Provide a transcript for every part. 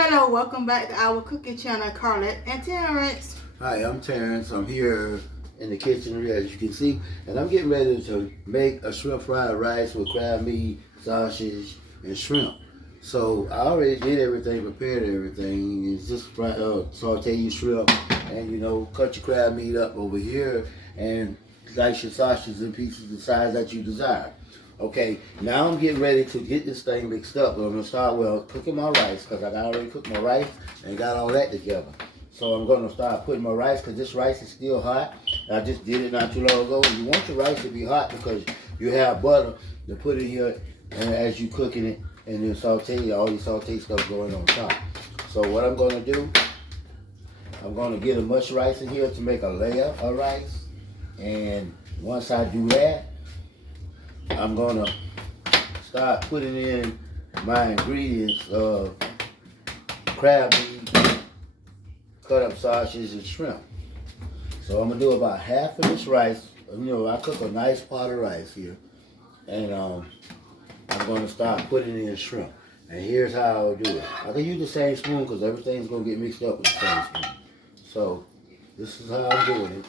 Hello, welcome back to our cooking channel, Carlette and Terrence. Hi, I'm Terrence. I'm here in the kitchen, as you can see, and I'm getting ready to make a shrimp fried rice with crab meat, sausage, and shrimp. So I already did everything, prepared everything. It's just saute your shrimp and cut your crab meat up over here and slice your sausage in pieces the size that you desire. Okay, now I'm getting ready to get this thing mixed up. I'm gonna start cooking my rice because I already cooked my rice and got all that together. So I'm gonna start putting my rice because this rice is still hot. I just did it not too long ago. You want your rice to be hot because you have butter to put in here and as you cooking it and then saute all your saute stuff going on top. So what I'm gonna do, I'm gonna get as much rice in here to make a layer of rice. And once I do that, I'm gonna start putting in my ingredients of crab meat, cut up sausage, and shrimp. So I'm gonna do about half of this rice. I cook a nice pot of rice here, and I'm gonna start putting in shrimp. And here's how I'll do it. I can use the same spoon because everything's gonna get mixed up with the same spoon. So this is how I'm doing it.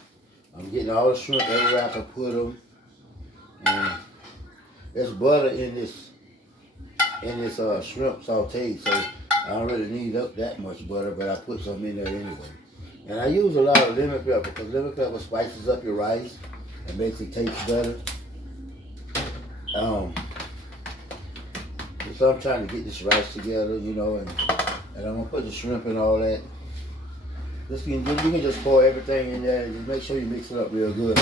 I'm getting all the shrimp everywhere I can put them. And there's butter in this shrimp saute, so I don't really need up that much butter, but I put some in there anyway. And I use a lot of lemon pepper because lemon pepper spices up your rice and makes it taste better. So I'm trying to get this rice together, and I'm gonna put the shrimp and all that. You can just pour everything in there and just make sure you mix it up real good.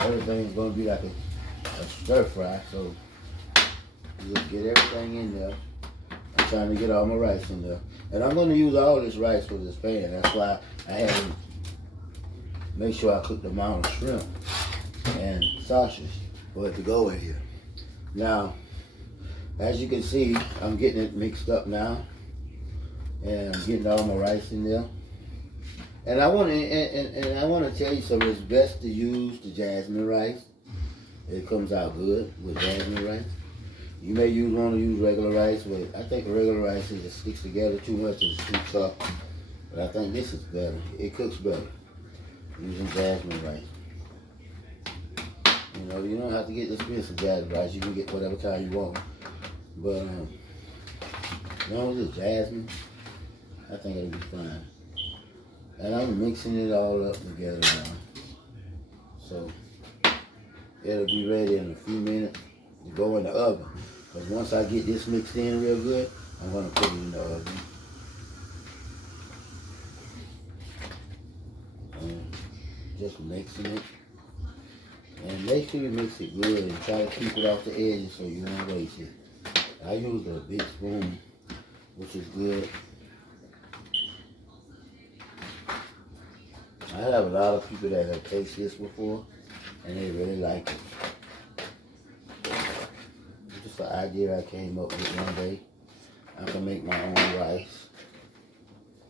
Everything's gonna be like a stir fry, so just get everything in there. I'm trying to get all my rice in there. And I'm going to use all this rice for this pan. That's why I had to make sure I cook the amount of shrimp and sausage for it to go in here. Now, as you can see, I'm getting it mixed up now. And I'm getting all my rice in there. And I want to tell you something. It's best to use the jasmine rice. It comes out good with jasmine rice. You may want to use regular rice, but I think regular rice just sticks together too much. It's too tough. But I think this is better. It cooks better using jasmine rice. You don't have to get the expensive jasmine rice. You can get whatever kind you want. But as long as it's jasmine, I think it'll be fine. And I'm mixing it all up together now. So it'll be ready in a few minutes to go in the oven. Because once I get this mixed in real good, I'm going to put it in the oven. And just mixing it. And make sure you mix it good and try to keep it off the edges so you won't waste it. I use a big spoon, which is good. I have a lot of people that have tasted this before, and they really like it. Just an idea I came up with one day. I can make my own rice.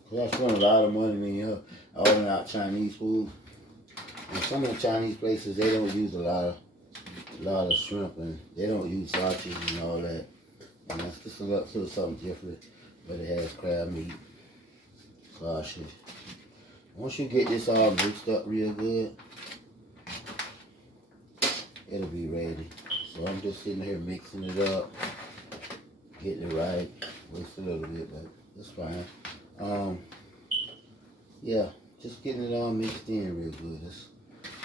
Cause I spend a lot of money in ordering out Chinese food. And some of the Chinese places, they don't use a lot of shrimp, and they don't use sausage and all that. And that's just a little something different, but it has crab meat, sausage. Once you get this all mixed up real good, it'll be ready. So I'm just sitting here mixing it up, getting it right. Waste a little bit, but it's fine. Yeah, just getting it all mixed in real good.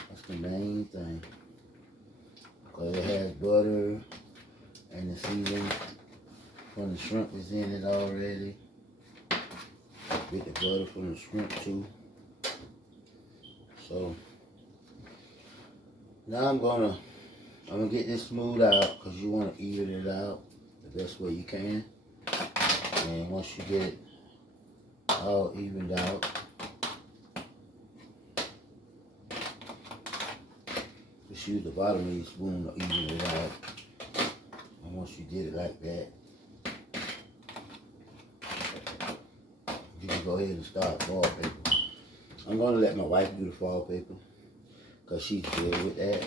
That's the main thing. Because it has butter and the seasoning from the shrimp is in it already. Get the butter from the shrimp too. So now I'm gonna get this smoothed out because you want to even it out the best way you can. And once you get it all evened out, just use the bottom of your spoon to even it out. And once you get it like that, you can go ahead and start foil paper. I'm going to let my wife do the foil paper because she's good with that.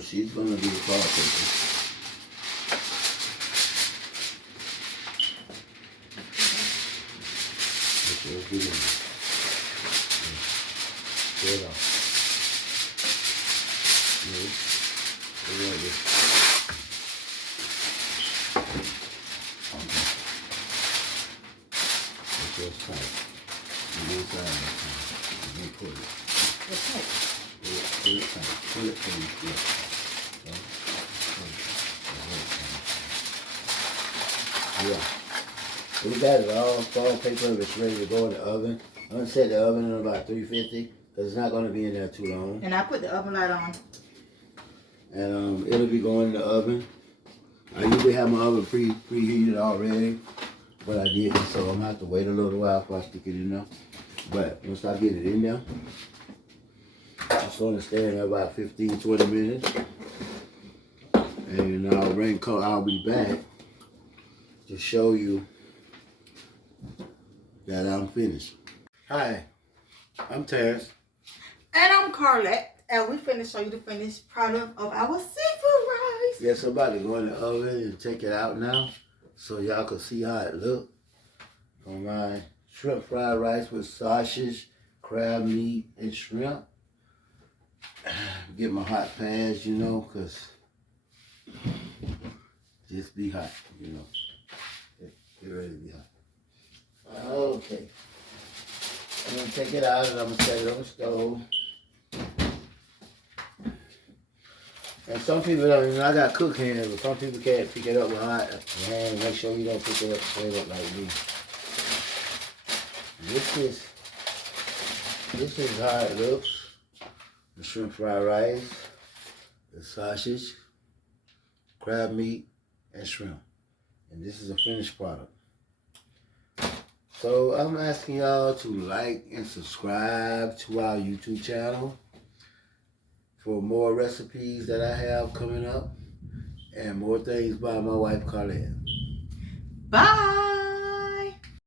So she's gonna be the caretaker. Let's get in. Get it off. It's just tight. You do tight. You pull it. What's that? Pull it tight. Pull it tight. Yeah. We got it all fall paper. It's ready to go in the oven. I'm gonna set the oven at about 350 because it's not gonna be in there too long. And I put the oven light on. And it'll be going in the oven. I usually have my oven preheated already, but I didn't, so I'm gonna have to wait a little while before I stick it in there. But once I get it in there, it's gonna stay in there about 15-20 minutes, and I'll be back to show you that I'm finished. Hi, I'm Terrence. And I'm Carlette. And we finna show you the finished product of our seafood rice. Yes, I'm about to go in the oven and take it out now so y'all can see how it look. On my shrimp fried rice with sausage, crab meat, and shrimp. Get my hot pads, you know, because just be hot, you know. Get ready to be hot. Okay. I'm going to take it out and I'm going to set it on the stove. And some people don't, I got cook hands, but some people can't pick it up with hot hand. Make sure you don't pick it up straight up like me. This is how it looks. The shrimp fried rice, the sausage, crab meat, and shrimp. And this is a finished product. So I'm asking y'all to like and subscribe to our YouTube channel for more recipes that I have coming up and more things by my wife Carlette. Bye.